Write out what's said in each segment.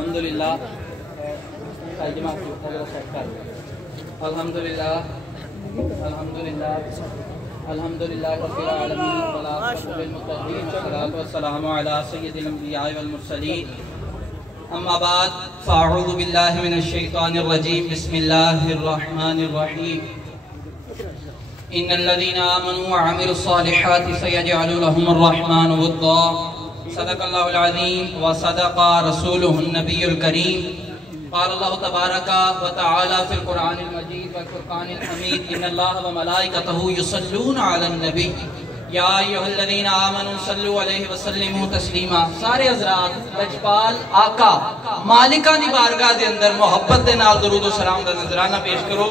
अल्हम्दुलिल्लाह अल्हम्दुलिल्लाह अल्हम्दुलिल्लाह अल्हम्दुलिल्लाह रब्बिल आलमीन वला मुत्तक़ीन वस्सलातु वस्सलामु अला सय्यिदिल अंबिया वल मुरसलीन अम्मा बाद फ़अऊज़ु बिल्लाहि मिनश शैतानिर रजीम बिस्मिल्लाहिर रहमानिर रहीम इन्नल्लज़ीना आमनू व अमिलुस सालिहाति सयजअलु लहुमुर रहमानु वद्दा सदक़ल्लाहुल अज़ीम व सदक़ा रसूलुहुन नबियुल करीम क़ाल अल्लाहु तबारका व तआला फ़िल क़ुरआनिल मजीद वल फ़ुरक़ानिल हमीद इन्नल्लाह व मलाइकतहु युसल्लूना अलन नबी या अय्युहल्लज़ीना आमनू सल्लु अलैहि व सल्लिमू तस्लीमा। सारे हज़रात लजपाल आका मालिका दी बारगाह दे अंदर मोहब्बत दे नाल दरूद व सलाम दा नज़राना पेश करो।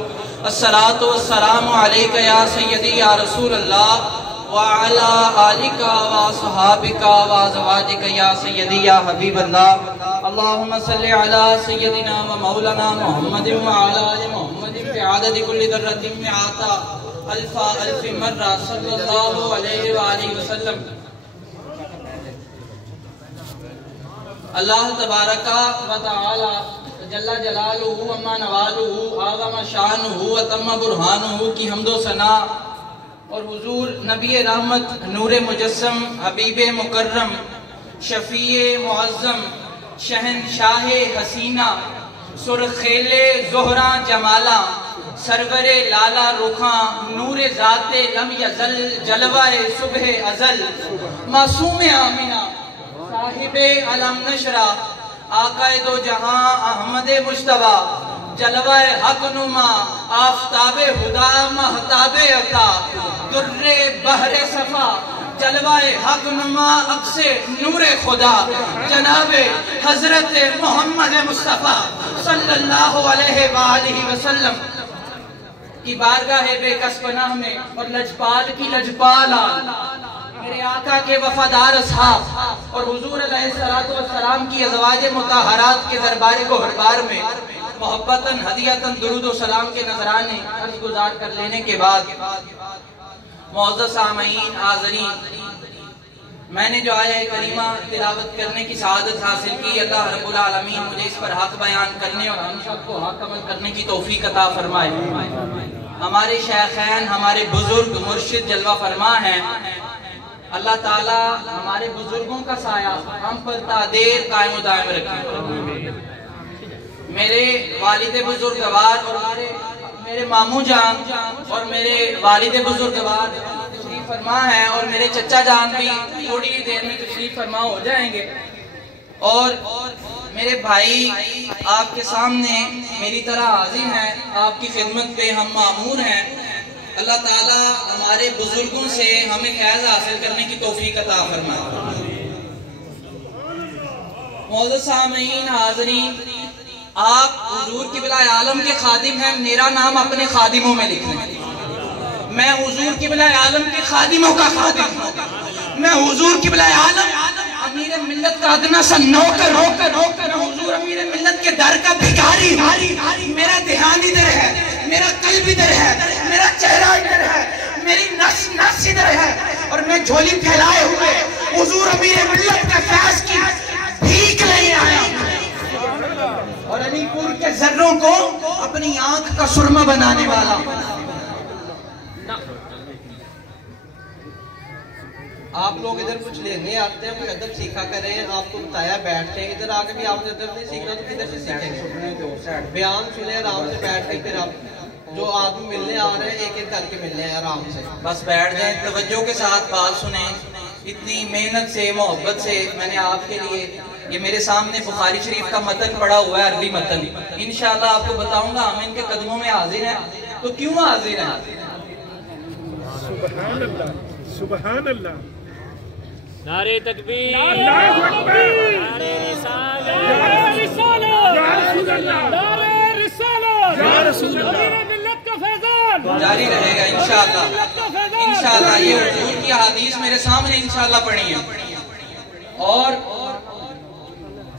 अस्सलातु वस्सलामु अलैका या सय्यदी या रसूल अल्लाह व अला आलिका व सहाबिका व अज़वाजिका या सय्यदी या हबीब अल्लाह। अल्लाहुम्मा सल्लि अला सय्यदिना व मौलाना मुहम्मदिन व अला आलि मुहम्मदिन फी आददि कुल्ली दर्रतिन मिआता अल्फा अल्फ मर्रा सल्लल्लाहु अलैहि व आलिहि वसल्लम। अल्लाह तबारका व तआला जल्ला जलालुहु अम्मा नवालुहु आज़म शानुहु व तम्मा बुरहानुहु की हम्दो सना और हुजूर नबी रहमत नूरे मुजस्सम हबीबे मुकर्रम शफीए मुअज़्ज़म शहनशाहे हसीना सुरखेले ज़ोहरा जमाला सरवरे लाला रुखा नूरे ज़ाते लम यज़ल जलवाए सुबह अज़ल मासूम आमिना साहिबे अलम नशरा आकाए दो जहां अहमदे मुश्तबा जलवाए हक नुमा आफताबे हुदा महताबे अता दुर्रे बहरे सफा जलवाए हक नुमा अक्से नूरे खुदा जनाबे हजरत मोहम्मद मुस्तफा सल्लल्लाहु अलैहि वसल्लम की बारगाह बेकसपनाह में और लजपाल की लजपाल मेरे आका के वफादार असहाब और हुजूर अलैहिस्सलातु वस्सलाम की अज़वाज मुताहरात के दरबार को हरबार में मोहब्बतन हदियतन दुरूद व सलाम के नजराने अर्ज़ गुजार कर लेने के बाद मुअज़्ज़ज़ सामईन हाज़रीन, मैंने जो आया करीमा तिलावत करने की सआदत हासिल की। अल्लाह रब्बुल आलमीन मुझे इस पर हक बयान करने और हम सबको हक अमल करने की तौफीक अता फरमाए। हमारे शेखैन हमारे बुजुर्ग मुर्शिद जलवा फरमा हैं। अल्लाह ताला हमारे बुजुर्गों का साया हम पर तादेर कायम दायम रखे। मेरे वालिद बुजुर्गवार और मेरे मामू जान और मेरे वालिद बुजुर्गवार तशरीफ फरमा है और मेरे चचा जान भी थोड़ी देर में तशरीफ फरमा हो जाएंगे। और मेरे भाई आपके सामने मेरी तरह हाजिर हैं, आपकी खिदमत पे हम मामूर हैं। अल्लाह ताला हमारे बुजुर्गों से हमें ख्याल हासिल करने की तौफीक अता फरमाए। मुअज़्ज़ज़ सामईन हाज़रीन, आप हुजूर क़िबला आलम के खादिम हैं। मेरा नाम अपने खादिमों में लिख लें। मैं हुजूर क़िबला आलम के खादिमों का खादिम हूँ। मैं हुजूर क़िबला आलम अमीर मिल्लत का अदना सा नौकर होकर हुजूर अमीर मिल्लत के दर का भिखारी। मेरा ध्यान इधर है, मेरा कल्ब इधर है, मेरा चेहरा इधर है, मेरी नस नस इधर है और मैं झोली फैलाए हुए हुजूर अमीर मिल्लत के फैज़ की भीख लेने आया और अलीपुर के जर्रों को अपनी आंख का सुरमा बनाने वाला। आप लोग इधर कुछ लेने आते हैं, कुछ अदब सीखा करें। आपको बताया बैठते हैं, इधर आके भी आपने अदब नहीं सीखा तो किधर से सीखेंगे? बयान सुने आराम से बैठ के, फिर आप जो आदमी मिलने आ रहे हैं एक एक करके मिलने हैं आराम से, बस बैठ जाए, तवज्जो के साथ बात सुने। इतनी मेहनत से मोहब्बत से मैंने आपके लिए ये मेरे सामने बुखारी शरीफ का मतन पड़ा हुआ है, अरबी मतन। इंशाअल्लाह आपको बताऊंगा। हम इनके कदमों में हाजिर हैं। तो क्यों हाजिर हैं? सुभान अल्लाह, सुभान अल्लाह, नारे तकबीर, नारे रिसालत, नारे रिसालत, या रसूल अल्लाह। मिल्लत का फैज़ान जारी रहेगा इंशाअल्लाह। इंशाअल्लाह ये हुजूर की हदीस मेरे सामने इंशाअल्लाह पढ़ी है और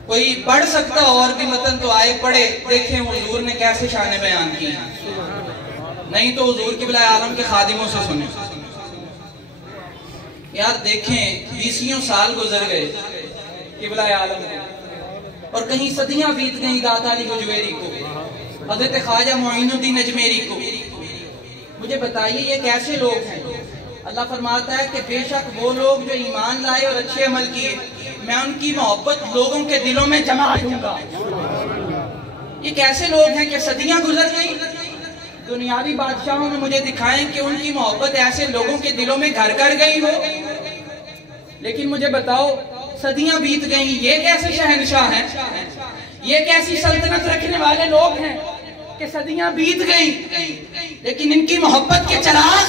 कोई पढ़ सकता और भी मतन तो आए पढ़े, देखें हुजूर ने कैसे शान बयान की। नहीं तो हुजूर क़िबला आलम के खादिमों से सुने। यार देखें 20 साल गुजर गए क़िबला आलम और कहीं सदियां बीत गई दाता अली हुजवेरी को, हजरत ख्वाजा मोइनुद्दीन अजमेरी को। मुझे बताइए ये कैसे लोग हैं? अल्लाह फरमाता है कि बेशक वो लोग जो ईमान लाए और अच्छे अमल किए, मैं उनकी मोहब्बत लोगों के दिलों में जमा दूंगा। ये कैसे लोग हैं कि सदियां गुजर गई, दुनियावी बादशाहों ने मुझे दिखाएं कि उनकी मोहब्बत ऐसे लोगों के दिलों में घर कर गई हो। लेकिन मुझे बताओ, सदियां बीत गई, ये कैसे शहंशाह हैं? ये कैसी सल्तनत रखने वाले लोग हैं कि सदियां बीत गई लेकिन इनकी मोहब्बत के चिराग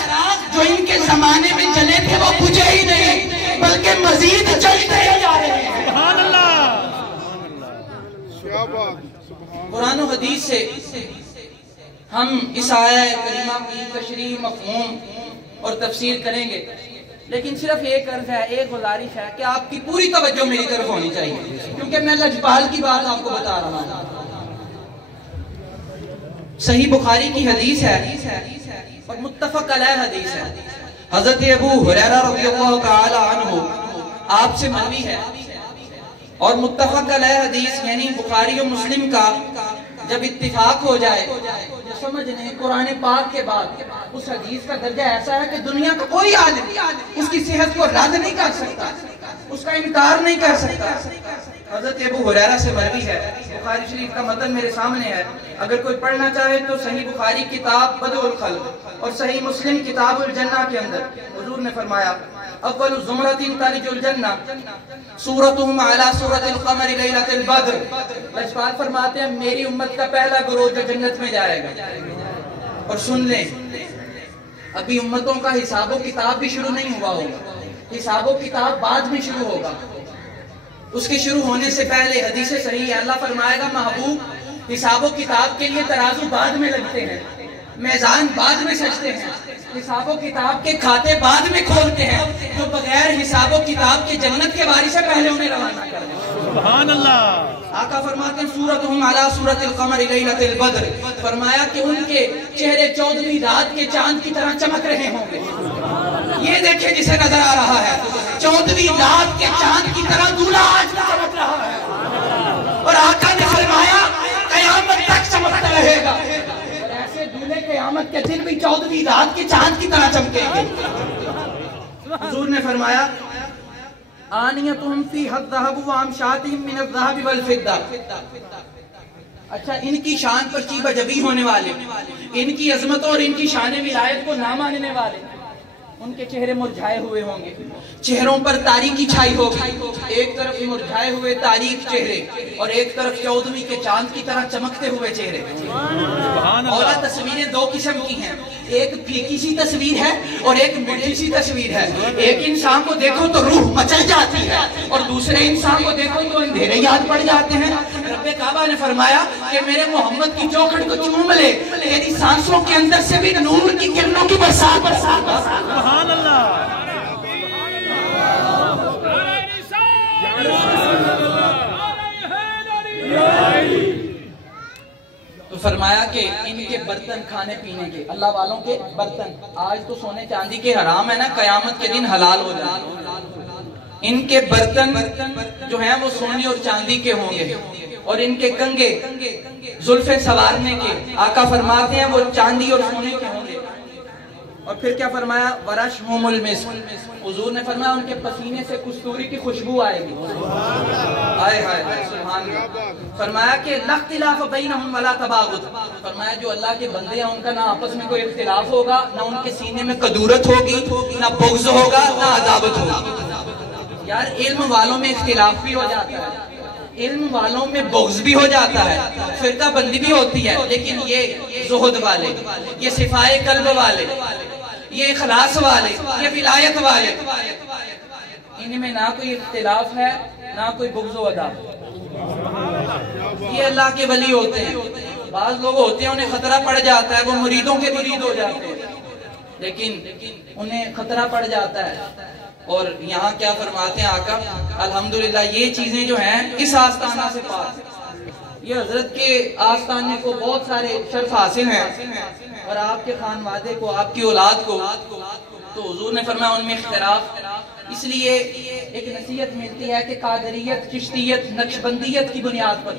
जो इनके जमाने में जले थे वो बुझे ही नहीं, बल्कि मजीद जलते ही जा रहे हैं। सुभान अल्लाह। कुरान और हदीस से हम इस आयत करीमा की तशरीह, मफ़हूम और तफसीर करेंगे, लेकिन सिर्फ एक अर्ज है, एक गुजारिश है कि आपकी पूरी तवज्जो मेरी तरफ होनी चाहिए, क्योंकि मैं लजपाल की बात आपको बता रहा हूँ। सही बुखारी की हदीस है और मुत्तफक अलैह हदीस है। हजरत अबू हुरैरा रज़ियल्लाहु तआला अन्हु आपसे मरवी है और मुत्तफक अलैह हदीस यानी बुखारी और मुस्लिम का जब इत्तिफाक हो जाए तो समझ लें कुरान पाक के बाद उस हदीस का दर्जा ऐसा है कि दुनिया का कोई आलिम उसकी सेहत को रद्द नहीं कर सकता, उसका इनकार नहीं कर सकता। हजरत अबू हुरैरा से मरवी है, बुखारी शरीफ का मतन मेरे सामने है। अगर कोई पढ़ना चाहे तो सही बुखारी किताब बदउल खल्क और सही मुस्लिम किताबुल जन्ना के अंदर हुजूर ने फरमाया, अव्वलु ज़ुमरतिन तालिजुल जन्ना सूरतुहुम अला सूरतिल क़मर लैलतिल बद्र। लजपाल फरमाते हैं मेरी उम्मत का पहला गिरोह जो जन्नत में जाएगा। और सुन लें, अभी उम्मतों का हिसाबो किताब भी शुरू नहीं हुआ होगा, हिसाबो किताब बाद में शुरू होगा। उसके शुरू होने से पहले हदीस सही है, अल्लाह फरमाएगा महबूब हिसाबो किताब के लिए तराजू बाद में लगते हैं, मैजान बाद में सजते हैं, हिसाबो किताब के खाते बाद में खोलते हैं, जो बगैर हिसाबो किताब के जन्नत के बारी से पहले उन्हें रवाना कर दें। सुभान अल्लाह। आका फरमाते हैं सूरतुहुम अला सूरतिल क़मर लैलतिल बद्र, फरमाया कि उनके चेहरे 14वीं रात के चांद की तरह चमक रहे होंगे। ये देखिए जिसे नजर आ रहा है 14वीं रात के चांद की तरह दूल्हा आज भी चमक रहा है, और आका ने फरमाया कयामत तक चमकता रहेगा। और ऐसे दूल्हे कयामत के दिन भी 14वीं रात के चांद की तरह चमकेंगे। हुजूर ने फरमाया आनियतुहुम फी हज़्ज़हब व अमशातिहिम मिन अज़्ज़हब वल फिद्दा। अच्छा, इनकी शान पर चीबा जबी होने वाले, इनकी अजमत और इनकी शान विलायत को ना मानने वाले, उनके चेहरे मुरझाए हुए होंगे, चेहरों पर तारीकी छाई होगी। एक तरफ मुरझाए हुए तारीक चेहरे और एक तरफ 14वीं के चांद की तरह चमकते हुए चेहरे। और तस्वीरें दो किस्म की हैं, एक फीकी सी तस्वीर है और एक मीठी सी तस्वीर है। एक इंसान को देखो तो रूह मचल जाती है और दूसरे इंसान को देखो तो अंधेरे याद पड़ जाते हैं। रब्बे काबा ने फरमाया कि मेरे मोहम्मद की चौखट को चूम ले, तेरी सांसों के अंदर से भी नूर की किरणों की बरसात। सुभान अल्लाह। तो फरमाया कि इनके बर्तन खाने पीने के, अल्लाह वालों के बर्तन आज तो सोने चांदी के हराम है ना, कयामत के दिन हलाल हो जाए। इनके बर्तन जो हैं वो सोने और चांदी के होंगे और इनके कंगे जुल्फे सवारने के, आका फरमाते हैं वो चांदी और सोने के होंगे। और फिर क्या फरमाया वरश हुमुल मिस्क, हुजूर ने फरमाया उनके पसीने से कस्तूरी की खुशबू आएगी। हाय हाय हाय सुभान अल्लाह। फरमाया कि लख्तिलाफ बैनहुम वला तबागुद, फरमाया जो अल्लाह के बंदे हैं उनका ना आपस में कोई इख्तिलाफ होगा, ना उनके सीने में कदूरत होगी, ना बुग़्ज़ होगा, ना अदावत होगी। यार इल्म वालों में इख्तिलाफ भी हो जाता है, इल्म वालों में बुग़्ज़ भी हो जाता है, फिरका बंदी भी होती है, लेकिन ये ज़ुहद वाले, ये सिफाए कल्ब वाले, ये इखलास वाले, ये विलायत वाले, इनमें ना कोई इख्तिलाफ है ना कोई बुग़्ज़ व अदावत। ये अल्लाह के वली होते हैं। बाज़ लोग होते हैं उन्हें खतरा पड़ जाता है, वो मुरीदों के मुरीद हो जाते हैं, लेकिन उन्हें खतरा पड़ जाता है। और यहाँ क्या फरमाते हैं आका, अल्हम्दुलिल्लाह ये चीजें जो हैं इस आस्ताना से पास, ये हजरत के आस्ताने को बहुत सारे शर्फ हासिल हैं और आपके खानवादे को, आपकी औलाद को, तो हुजूर ने फरमाया उनमें इख्तिलाफ इसलिए एक नसीहत मिलती है कि कादरियत, चिश्तियत, नक्शबंदियत की बुनियाद पर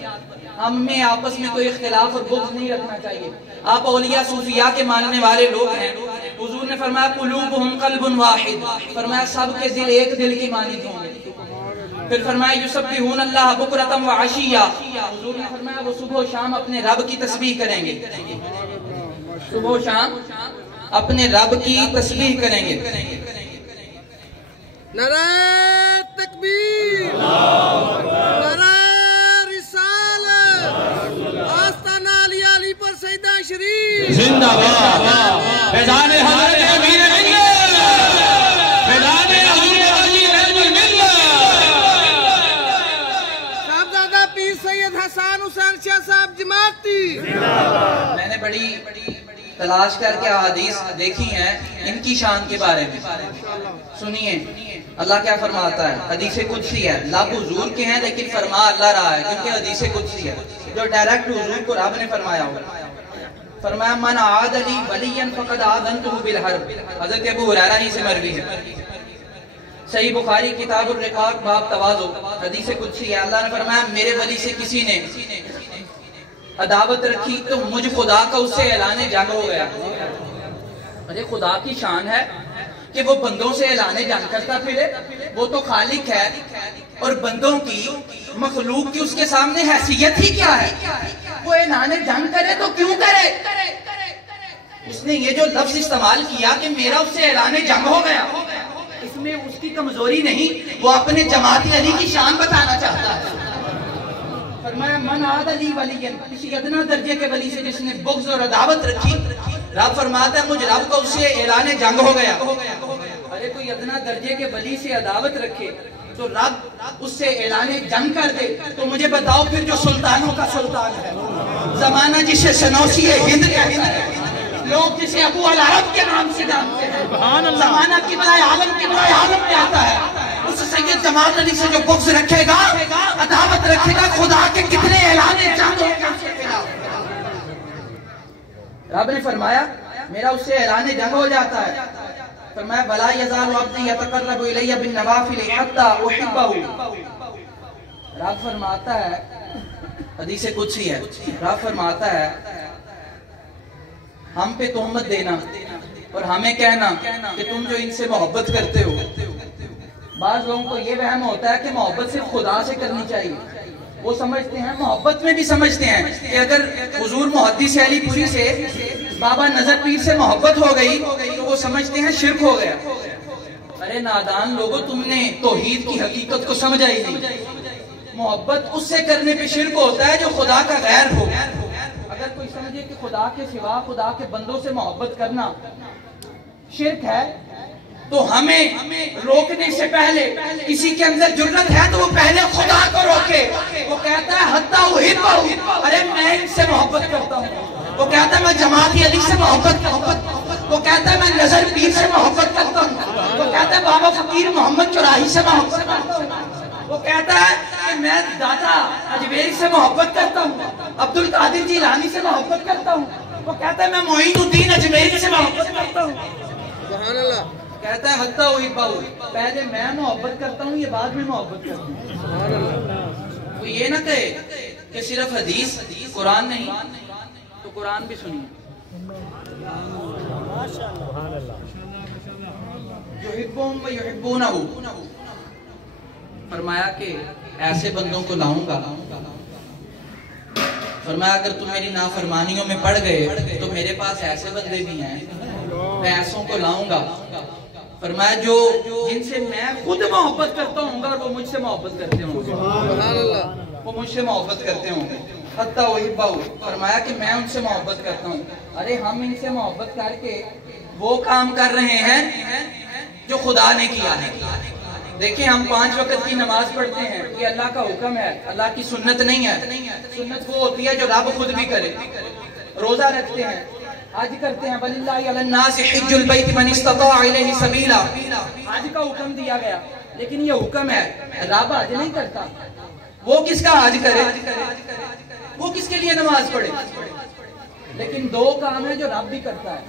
हम में आपस में कोई इख्तिलाफ और बुग़्ज़ नहीं रखना चाहिए। आप औलिया सूफिया के मानने वाले लोग हैं। हुजूर ने फरमाया कुलूबुहुम क़ल्बुन वाहिद, फरमाया सब के दिल एक दिल की मानित होंगे। फिर फरमाया युसब्बिहून अल्लाह बुकरतम व अशिया, हुजूर ने फरमाया वो सुबह शाम अपने रब की तस्बीह करेंगे, सुबह शाम अपने रब की तस्बीह करेंगे। नारे तकबीर, नारे रिसालत, आस्ताना अली अली पर सईदा शरीफ जिंदाबाद। फैज़ान हज़रत अमीर मिल्लत, फैज़ान हज़रत अमीर मिल्लत, साहबजादा पीर सैयद हसन हुसैन शाह साहब जमाती। मैंने बड़ी तलाश करके अहादीस देखी हैं इनकी शान के बारे में। सुनिए अल्लाह क्या फरमाता है, हदीस कुदसी है, लब हुजूर के हैं लेकिन फरमा अल्लाह रहा है, क्योंकि हदीस कुदसी है जो डायरेक्ट हुजूर को रब ने फरमाया होगा। फरमाया मन आद अली वलियन फक़द आज़नतुहु बिल हर्ब, हज़रत अबू हुरैरा ही से मरवी है, सही बुखारी किताबुर रिकाक बाब तवाज़ु, हदीस कुदसी है। अल्लाह ने फरमाया मेरे वली से किसी ने अदावत रखी तो मुझ खुदा का उससे ऐलाने जंग हो गया। अरे खुदा की शान है कि वो बंदों से ऐलाने जंग करता फिरे, वो तो खालिक है और बंदों की मखलूक की उसके सामने हैसियत ही क्या है, वो ऐलाने जंग करे तो क्यों करे। उसने ये जो लफ्ज इस्तेमाल किया कि मेरा उससे ऐलाने जंग हो गया, इसमें उसकी कमजोरी नहीं, वो अपने जमाती अली की शान बताना चाहता है। फरमाया मन आद अली वलियन, किसी अदना दर्जे के वली से जिसने बुग़्ज़ और अदावत रखी, रब फरमाता है मुझ रब का उससे ऐलान जंग हो गया। अरे कोई अदना दर्जे के वली से अदावत रखे तो रब उससे ऐलान जंग कर दे, तो मुझे बताओ फिर जो सुल्तानों का सुल्तान है, जमाना जिसे सनौसी हिंद कहता है, लोग जिसे अबू अल अरब के नाम से जानते हैं, जमाना किबला आलम कहता है, उस सैयद जमाल अली से जो बुग़्ज़ रखेगा, अदावत रखेगा, खुदा के कितने ऐलान जंग होगा। रब ने फरमाया मेरा उससे ऐलान जंग हो जाता है। फरमाया बला यज़ालु अब्दी यतक़र्रबु इलैया बिन नवाफिल हत्ता उहिब्बहु, रब फरमाता है, हदीस कुदसी है, रब फरमाता है हम पे तोहमत देना और हमें कहना कि तुम जो इनसे मोहब्बत करते हो। बाज़ लोगों को ये वहम होता है कि मोहब्बत सिर्फ खुदा से करनी चाहिए, वो समझते हैं, मोहब्बत में भी समझते हैं कि अगर हुजूर मुहद्दिस अलीपुरी से, बाबा नजर पीर से मोहब्बत हो गई तो वो समझते हैं शिर्क हो गया। अरे नादान लोगों, तुमने तौहीद की हकीकत को समझा ही नहीं। मोहब्बत उससे करने पे शिर्क होता है जो खुदा का गैर हो। अगर कोई समझे कि खुदा के सिवा खुदा के बंदों से मोहब्बत करना शिर्क है, तो हमें रोकने से पहले किसी के अंदर जुर्रत है तो वो पहले खुदा को रोके। वो कहता है हत्ता उहिब्बहु, अरे मैं इनसे मोहब्बत करता हूँ। वो कहता है मैं जमाती अली से मोहब्बत करता हूँ। वो कहता है मैं नजर पीर से मोहब्बत करता हूँ। वो कहता है बाबा फकीर मोहम्मद चौराही से मोहब्बत करता हूँ। वो कहता है कि मैं दादा अजमेरी से मोहब्बत करता हूँ, अब्दुल कादिर जिलानी से मोहब्बत करता हूँ। वो कहता है मैं मोइनुद्दीन अजमेरी से मोहब्बत करता हूँ। सुभान अल्लाह। कहता है हत्ता उहिब्बहु, पहले मैं मोहब्बत करता हूँ, ये बाद में मोहब्बत करता हूँ। सुभान अल्लाह। वो ये ना कहे कि सिर्फ हदीस कुरान नहीं, तो कुरान भी सुनिए। युहिब्बुहुम व युहिब्बूनहु, फरमाया कि ऐसे बंदों को लाऊंगा। फरमाया अगर तुम मेरी नाफरमानियों में पड़ गए तो मेरे पास ऐसे बंदे भी हैं, मैं ऐसों को लाऊंगा। फरमाया जो जिनसे मैं खुद मोहब्बत करता हूँ और वो मुझसे मोहब्बत करते होंगे, सुभान अल्लाह, वो मुझसे मोहब्बत करते होंगे। हत्ता उहिब्बहु, फरमाया कि मैं उनसे मोहब्बत करता हूँ। अरे हम इनसे मोहब्बत करके वो काम कर रहे हैं जो खुदा ने किया है। देखिए हम 5 वक्त की नमाज पढ़ते हैं, ये अल्लाह का हुक्म है, अल्लाह की सुन्नत नहीं है। सुन्नत वो होती है जो रब खुद भी करे। रोजा रखते हैं, हज करते हैं, वलिल्लाहि अलन्नासि हिज्जुल बैति मन इस्तताअ इलैहि सबीला, हज का हुक्म दिया गया। लेकिन ये हुक्म है, रब हज नहीं करता, वो किसका हज करे, वो किसके लिए नमाज पढ़े। लेकिन 2 काम है जो रब भी करता है।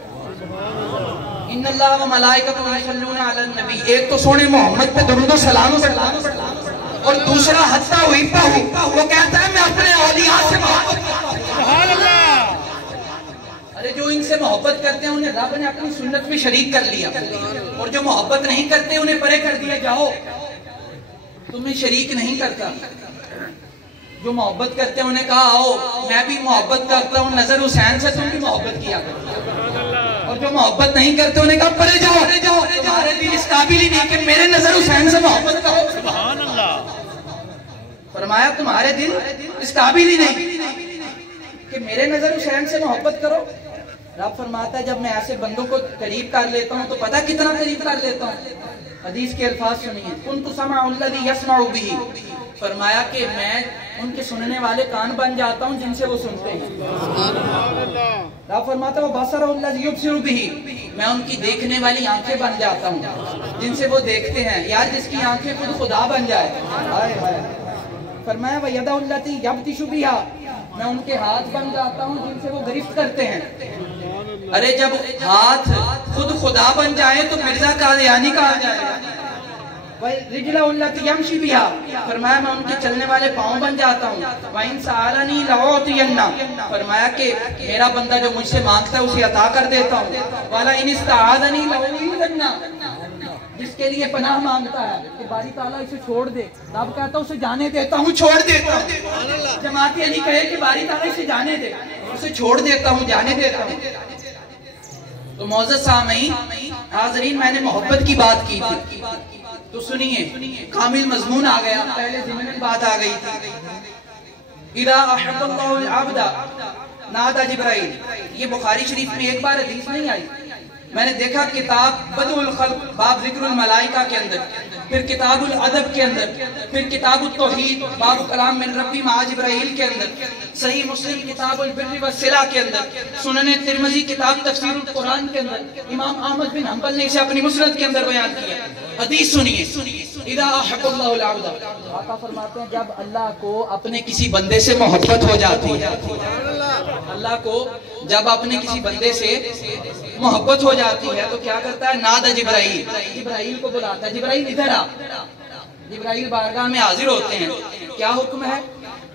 इन्नल्लाह व मलाइकतहु युसल्लूना अलन नबी, एक तो सोने मोहम्मद पे दुरूद व सलाम पढ़ता और दूसरा हत्ता हुइब्बा वो कहता है मैं अपने औलिया से मोहब्बत करता हूं। सुभान अल्लाह। अरे जो इनसे मोहब्बत करते हैं उन्हें रब ने अपनी सुन्नत में शरीक कर लिया, और जो मोहब्बत नहीं करते उन्हें परे कर दिया, जाओ तुम्हें शरीक नहीं करता। जो मोहब्बत करते हैं उन्हें कहा आओ मैं भी मोहब्बत करता हूँ, नजर हुसैन से तुम भी मोहब्बत किया करो। और जो मोहब्बत नहीं करते उन्हें कहा परे जाओ, तुम्हारे दिल इस काबिल ही नहीं कि मेरे नजर हुसैन से मोहब्बत करो। सुभान अल्लाह। फरमाया तुम्हारे दिल इस काबिल ही नहीं कि मेरे नजर हुसैन से मोहब्बत करो। रब फरमाता है जब मैं ऐसे बंदों को करीब कर लेता हूँ तो पता कितना करीब कर लेता हूँ। हदीस के अल्फाज सुनिए, कुन्तु समाउल्लज़ी यस्माउ बिही, फरमाया कि मैं उनके सुनने वाले कान बन जाता हूँ जिनसे वो सुनते हैं। रब फरमाता है बसरुल्लज़ी युबसिरु बिही, मैं उनकी देखने वाली आंखें बन जाता हूँ जिनसे वो देखते हैं। यार जिसकी आंखें खुद खुदा बन जाए। हाय हाय। फरमाया व यदउल्लती यब्तिशु बिहा, मैं उनके हाथ बन जाता हूँ जिनसे वो गिरफ्त करते हैं। अरे जब हाथ खुद खुदा बन जाए तो मिर्जा कादियानी कहा जाएगा। रिजलउल्लती यमशी बिहा, फरमाया मैं उनके चलने वाले पाँव बन जाता हूँ। व इन सअलनी लअउतियन्ना, फरमाया कि मेरा बंदा जो मुझसे मांगता है उसे अता कर देता हूँ। वाला इन इस्तआज़नी लअउइज़न्ना, जिसके लिए पनाह मांगता है कि बारी ताला इसे छोड़ दे, रब कहता उसे जाने देता हूँ, छोड़ देता हूँ। जमाती अली कहे कि बारी ताला इसे जाने दे, उसे छोड़ देता हूँ, जाने देता हूँ। तो मौजूद सामईन हाज़रीन, मैंने मोहब्बत की बात की थी तो सुनिए कामिल मजमून आ गया। पहले ज़िमनी बात आ गई थी, इज़ा अहब्बल्लाहुल अब्दा नादा जिब्राइल। ये बुखारी शरीफ में एक बार हदीस नहीं आई। मैंने देखा किताब बदउल खल्क बाब ज़िक्रुल मलाइका के अंदर, फिर किताबुल अदब के अंदर, फिर किताबुत तौहीद बाब कलाम मिन रब्बी मा जिब्राइल के अंदर, सही मुस्लिम किताबुल बिर्र व सिला के अंदर, सुनने तिरमिज़ी किताब तफसीरुल कुरान के अंदर, इमाम अहमद बिन हंबल ने इसे अपनी मुस्नद के अंदर बयान किया। हदीस सुनिए, इज़ा अहब्बल्लाहुल अब्दा, आका फरमाते हैं जब अल्लाह को अपने किसी बंदे से मोहब्बत हो जाती है, अल्लाह को जब अपने किसी बंदे से मोहब्बत हो जाती है तो क्या करता है, नादा जिब्राइल, जिब्राइल को बुलाता है, जिब्राइल इधर आ। जिब्राइल बारगाह में हाजिर होते हैं। क्या हुक्म है?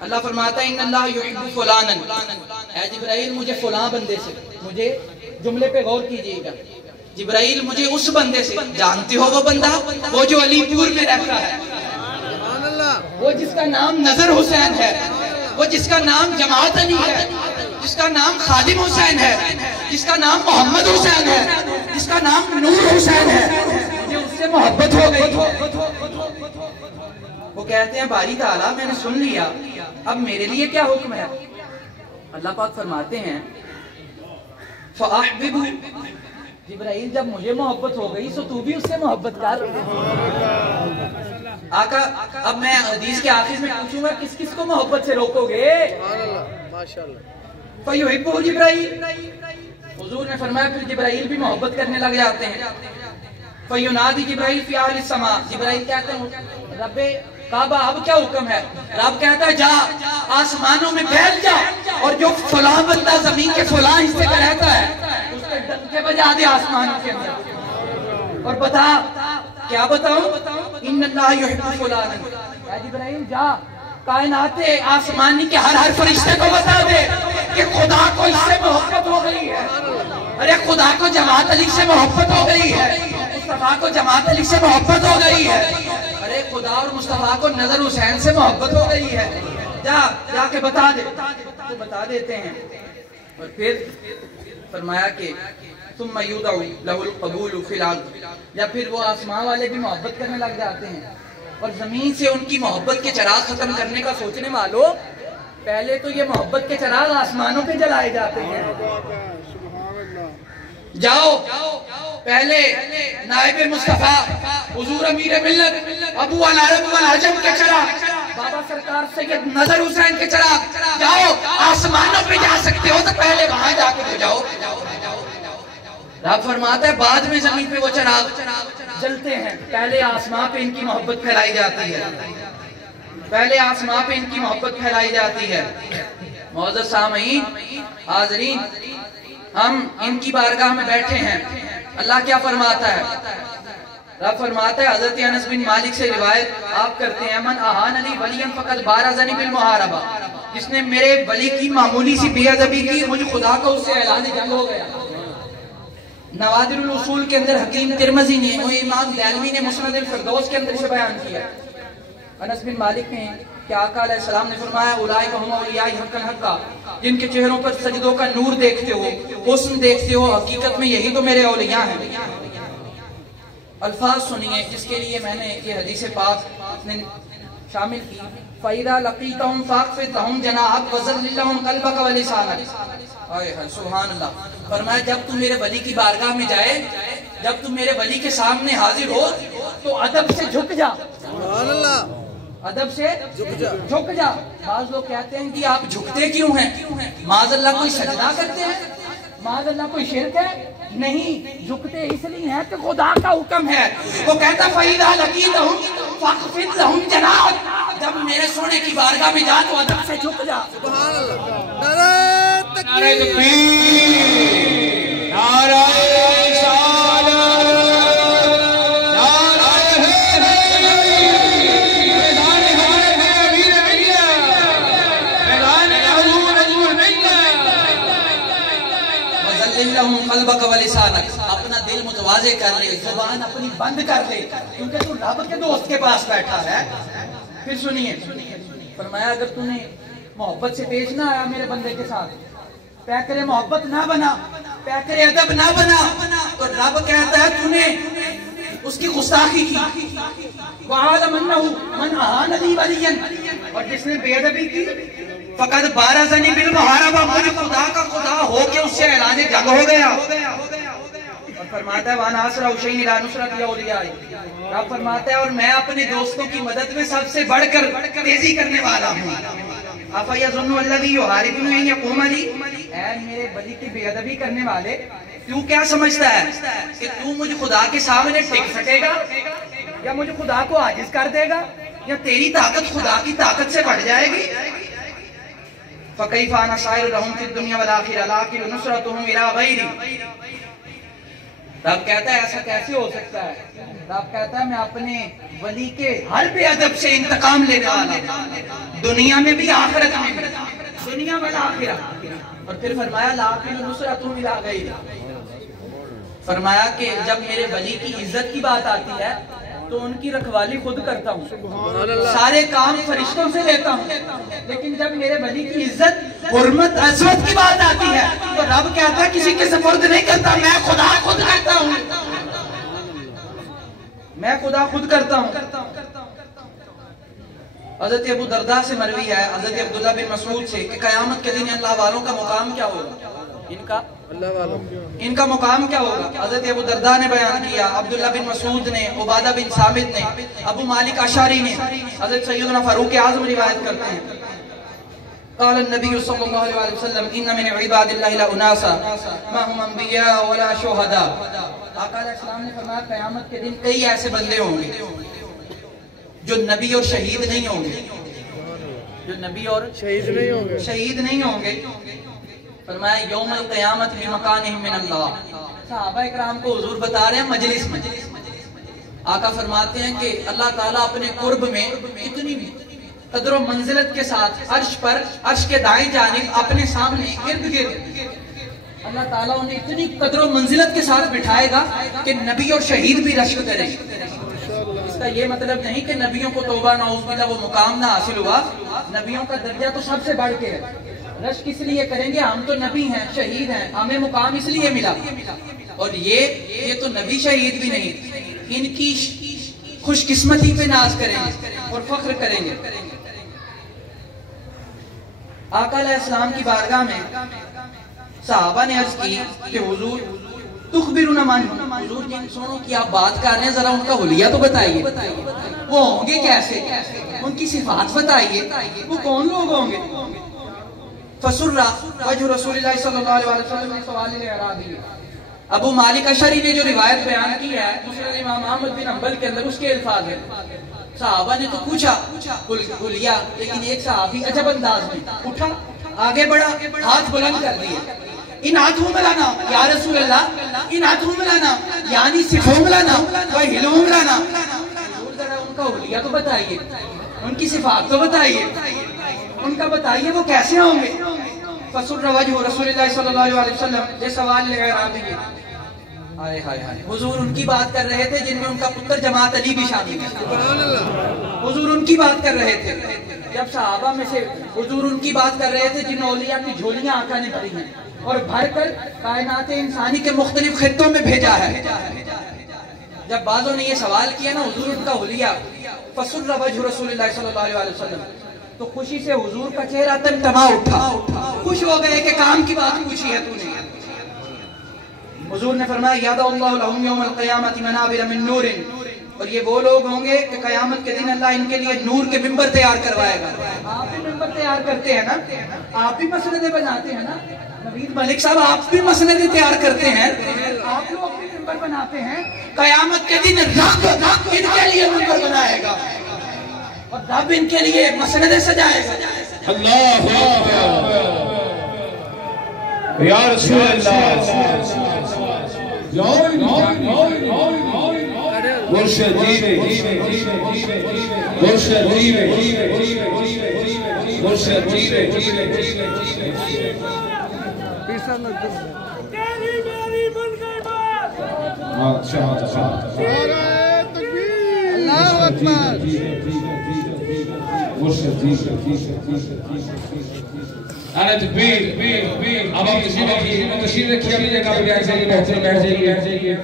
अल्लाह फरमाता है इन्नल्लाह युहिब्बु फुलानन, ऐ जिब्राइल मुझे फुलां बंदे से, मुझे जुमले पे गौर कीजिएगा, जिब्राइल मुझे उस बंदे से, जानते हो वो बंदा, वो जो अलीपुर में रहता है, वो जिसका नाम नजर हुसैन है, वो जिसका नाम जमात अली है, जिसका नाम खादिम हुसैन है, जिसका नाम मोहम्मद हुसैन है, जिसका नाम नूर हुसैन है, मुझे उससे मोहब्बत हो गई। वो कहते हैं बारी ताला मैंने सुन लिया, अब मेरे लिए क्या हुक्म है? अल्लाह पाक फरमाते हैं फ़अहबिबु, जिब्राइल जब मुझे मोहब्बत हो गई तो तू भी उससे मोहब्बत कर। आका अब मैं हदीस के आखिर में पूछूंगा किस किस को मोहब्बत से रोकोगे? फ़युहिब्बुहु जिब्राइल, हुजूर ने फरमाया फिर जिब्राइल भी मोहब्बत करने लग जाते हैं। फ़युनादी जिब्राइल फ़ी अहलिस समा, जिब्राइल कहते हैं रब्बे काबा अब क्या हुक्म है? रब कहता है जा आसमानों में फैल जा और जो फलां बंदा जमीन के फलां हिस्से पे रहता है उसके डंके बजा दे आसमानों के अंदर और बता, क्या बताऊं? इन्नल्लाह युहिब्बु फुलानन, जिब्राइल जा कायनाते आसमानी के हर फरिश्ते को बता दे कि खुदा को इससे मोहब्बत हो गई है। अरे खुदा को जमात अली से मोहब्बत हो गई है, मुस्तफा को जमात अली से मोहब्बत हो गई है, अरे खुदा और मुस्तफा को नजर हुसैन से मोहब्बत हो गई है, जाके बता दे। तो बता देते हैं और फिर फरमाया कि तुम युदउ लहुल कबूल फिल अर्द, या फिर वो आसमान वाले भी मोहब्बत करने लग जाते हैं और जमीन से उनकी मोहब्बत के चिराग खत्म करने का सोचने वालों, पहले तो ये मोहब्बत के चिराग आसमानों पे जलाए जाते हैं। जाओ पहले नाइब मुस्तफा हुजूर अमीर मिल्लत अबू अल अरब वल अजम के चिराग बाबा सरकार सैयद नजर हुसैन के चिराग, जाओ आसमानों पे जा सकते हो तो पहले वहां जाके तो जाओ। रब फरमाता है बाद में जमीन पे वो चिराग जलते हैं, पहले आसमां पे इनकी मोहब्बत फैलाई जाती है, पहले आसमां पे इनकी मोहब्बत फैलाई जाती है। मौजूद सामईन हाज़रीन, हम इनकी बारगाह में बैठे हैं, अल्लाह क्या फरमाता है? रब फरमाता है, हजरत अनस बिन मालिक से रिवायत आप करते हैं, मन आहान अली वलियन फकत बारज़नी बिल मुहारबा, जिसने मेरे वली की मामूली सी बेअदबी की, मुझे खुदा का उससे ऐलान जंग हो गया। नवादिरुल उसूल के अंदर हकीम तिरमिज़ी ने और इमाम दैलवी ने मुस्नद अल फिरदौस के अंदर से बयान किया। अनस बिन मालिक ने कि आका अलैहिस्सलाम ने फरमाया, उलाइका हुम औलियाए हक़्क़न हक़्क़ा, जिनके चेहरों पर सजदों का नूर देखते हो, हुस्न देखते हो, हकीकत में यही तो मेरे औलिया हैं। अल्फाज सुनिए जिसके लिए मैंने ये हदीस पाक ने शामिल की। फ़इज़ा लक़ीतहुम फ़ाख़फ़िज़ जनाहक वज़ल्लिलहुम क़ल्बक व लिसानक। आए हाय सुभान अल्लाह। फरमाया जब तुम मेरे वली की बारगाह में जाए, जब तुम मेरे वली के सामने हाजिर हो तो अदब से झुक जा, अदब से झुक जा। बाज़ लोग कहते हैं कि आप झुकते क्यों हैं? माज़अल्लाह कोई सजदा करते हैं? माज़अल्लाह कोई शिरक है? नहीं, झुकते इसलिए हैं कि खुदा का हुक्म है। वो कहता फ़इज़ा लक़ीतहुम फ़ाख़फ़िज़ लहुम जनाहक, जब मेरे सोने की बारगाह में जा तो अदब से झुक जा। सुभान अल्लाह। नारे तकबीर, नारे रिसालत, नारे क़ल्बक व लिसानक, अपना दिल मुतवाज़े कर ले, जुबान अपनी बंद कर ले, क्योंकि तू रब के दोस्त के पास बैठा है। फिर सुनिए, फरमाया अगर तूने मोहब्बत से पेश ना आया मेरे बंदे के साथ, पैकरे मोहब्बत ना बना, पैकरे अदब ना बना, तो रब कहता है तूने उसकी गुस्ताखी की। मन आहान अली वलियन, और जिसने बेअदबी की फकत बारज़नी बिल मुहारबा, मुझे खुदा का खुदा हो के उससे ऐलान जंग हो गया। और फरमाता है वाना असरा हुसैन इला नुसरत औलियाए, रब फरमाता है और मैं अपने दोस्तों की मदद में सबसे बढ़कर तेजी करने वाला हूँ। अफ़यज़ुन्नु अल्लज़ी युहारिबुनी अन यक़ूम अली, ऐ मेरे वली की बेअदबी करने वाले, तू क्या समझता है कि तू मुझे खुदा के सामने टिक सकेगा, या मुझे खुदा को आजिज कर देगा, या तेरी ताकत खुदा की ताकत से बढ़ जाएगी? फ़कैफ़ अना साइर लहुम फ़िद दुनिया वल आखिरह लाकिन नुसरतुहुम इला गैरी। रब कहता है ऐसा कैसे हो सकता है? रब कहता है मैं अपने वली के हर बेअदब से इंतकाम लेने वाला हूं, दुनिया में भी आखिरत में भी, दुनिया वल आखिरह। और फिर फरमाया लाकिन नुसरतुहुम इला गैरी, फरमाया कि जब मेरे वली की इज्जत की बात आती है तो उनकी रखवाली खुद करता हूँ, सारे काम फरिश्तों से लेता हूँ, लेकिन जब मेरे वली की इज्जत हुर्मत अज़मत की बात आती है तो रब कहता है किसी के सुपुर्द नहीं करता, मैं खुदा खुद करता हूँ, मैं खुदा खुद करता हूँ। हज़रत अबू दरदा से मरवी है, हज़रत अब्दुल्लाह बिन मसूद से, कि क़यामत के दिन अल्लाह वालों का मुकाम क्या होगा, इनका मुकाम क्या होगा? हज़रत अबू दरदा ने बयान किया, अब्दुल्ला बिन मसूद ने, उबादा बिन साबित ने, अबू मालिक अशारी ने, हज़रत सैयदना फारूक आज़म रिवायत करते हैं, क़ाल नबी सल्लल्लाहु अलैहि वसल्लम इन्ना मिन इबादिल्लाहि लउनासा मा हुम अंबिया वला शुहदा। आका अलैहिस्सलाम ने फरमाया क़यामत के दिन कई ऐसे बंदे होंगे जो नबी और शहीद नहीं होंगे, जो नबी और शहीद नहीं होंगे। फरमाया यौमल क़यामत फी मकानिहिम मिनल्लाह। सहाबा इकराम को हुजूर बता रहे हैं मजलिस में, आका फरमाते हैं कि अल्लाह ताला अपने कुर्ब में इतनी कदर और मंजिलत के साथ अर्श पर, अर्श के दाएं जानिब अपने सामने इर्द गिर्द अल्लाह ताला उन्हें इतनी कदर और मंजिलत के साथ बिठाएगा कि नबी और शहीद भी रश्क करेंगे। इसका ये मतलब नहीं कि नबियों को तौबा नाउज़ बिल्लाह वो मुकाम ना हासिल हुआ, नबियों का दर्जा तो सबसे बढ़ के है। रश्क इसलिए करेंगे हम तो नबी हैं, शहीद हैं, हमें मुकाम इसलिए मिला, और ये तो नबी शहीद भी नहीं, इनकी खुशकिस्मती पे नाज करेंगे और फख्र करेंगे। आका अलैहिस्सलाम की बारगाह में सहाबा ने अर्ज की कि हुजूर तुखबिरुना मान, हुजूर जिन सोनों की आप बात कर रहे हैं जरा उनका हुलिया तो बताइए, वो होंगे कैसे, उनकी सिफात बताइए, वो कौन लोग होंगे। फसुर्रा वजह रसूलुल्लाह सल्लल्लाहु अलैहि वसल्लम ने सवाल अराबी, अबू मालिक अशरी ने जो रिवायत बयान की है मुस्नद इमाम अहमद बिन हंबल के अंदर, उसके अल्फाज है सहाबा ने तो पूछा हुलिया, लेकिन एक सहाबी अजब अंदाज में उठा, आगे बढ़ा, हाथ बुलंद कर दिए, इन हाथों में लाना या रसूल अल्लाह, इन हाथों में लाना यानी सिखों में लाना व हिलों में लाना। जरा उनका हुलिया तो बताइए, उनकी सिफात तो बताइए, उनका बताइए वो कैसे होंगे। फसुर वजह रसूलुल्लाह सल्लल्लाहु अलैहि वसल्लम, ये सवाल लेकर आप देखिए। हाय हाय हाय, हुजूर उनकी बात कर रहे थे जिनमें उनका पुत्र जमात अली भी शामिल है। हुजूर उनकी बात कर रहे थे जब सहाबा में से हुजूर उनकी बात कर रहे थे जिन औलिया की झोलियां आका ने भरी हैं और भरकर कायनात इंसानी के मुख्तलिफ खित्तों में भेजा है। जब बाज़ों ने ये सवाल किया ना हुजूर उनका हुलिया, फसुर वजह रसूलुल्लाह सल्लल्लाहु अलैहि वसल्लम, तो खुशी से हुजूर का चेहरा तमतमा उठा, खुश हो गए कि काम की बात पूछी है तूने। हुजूर ने फरमाया यादअल्लाहु लहुम यौमल क़ियामति मनाबिर मिन नूरिन, और ये वो लोग होंगे कि क़यामत के दिन अल्लाह इनके लिए नूर के मिंबर तैयार करवाएगा। आप भी मिंबर तैयार करते हैं ना, आप भी मसनदें बनाते हैं ना, नवीद मलिक साहब आप भी मसनदें तैयार करते हैं, आप लोग भी मिंबर बनाते हैं। क़यामत के दिन रब इनके लिए मिंबर बनाएगा और रब इनके लिए मसनदें सजाएगा। अल्लाह या रसूल अल्लाह मुर्शिद जी मुर्शिद तेरी मेरी बन गई बात। अल्लाहु अकबर। अरे तकबीर, अब आप तशरीफ रखिए अपनी जगह पे, बैठ जाइए, बैठ जाइए।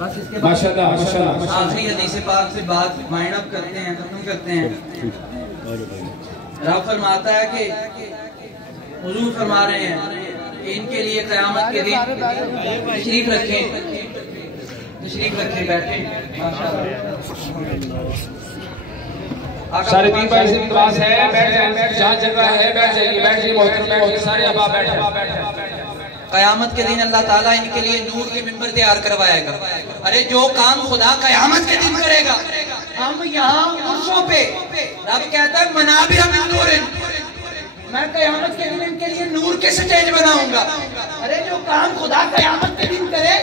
बस इसके बाद माशाल्लाह माशाल्लाह। आखिरी हदीस पाक से बात वाइंड अप करते हैं, खत्म करते हैं। रब फरमाता है कि हुजूर फरमा रहे हैं कि इनके लिए क़यामत के दिन तशरीफ रखें, बैठे। सारे तीन भाई से विश्वास है, बैठ जाइए, जहाँ जगह है बैठ जाइए मोहतरम, बैठ सारे अब आप बैठे। क़यामत के दिन अल्लाह ताला इनके लिए नूर के मिंबर तैयार करवाएगा। अरे जो काम खुदा क़यामत के दिन करेगा, हम यहाँ उर्सों पे रब कहता है मनाबिर मिन नूरिन, मैं क़यामत के दिन इनके लिए नूर के स्टेज बनाऊंगा। अरे जो काम खुदा क़यामत के दिन करे,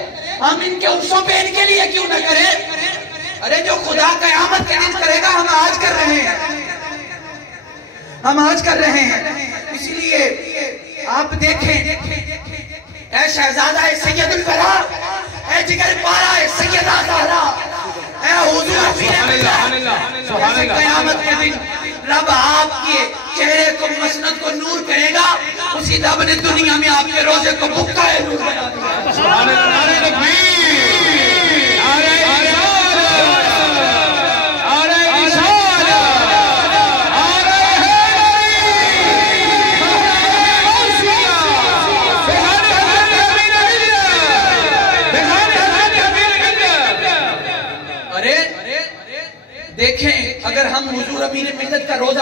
हम इनके उर्सों पे इनके लिए क्यों न करें। अरे जो खुदा क़यामत के दिन करेगा हम आज कर रहे हैं, हम आज कर रहे हैं। इसलिए आप देखें, ऐ शहजादा ए सैयदुल वरा, ऐ जिगर पारा ए सैयदा ज़हरा, ऐ हुजूर क़यामत के दिन रब आपके चेहरे को मसनद को नूर करेगा, उसी रब ने दुनिया में आपके रोजे को बुक्का नूर बना दिया। देखें अगर हम हुजूर अमीर मिल्लत का रोजा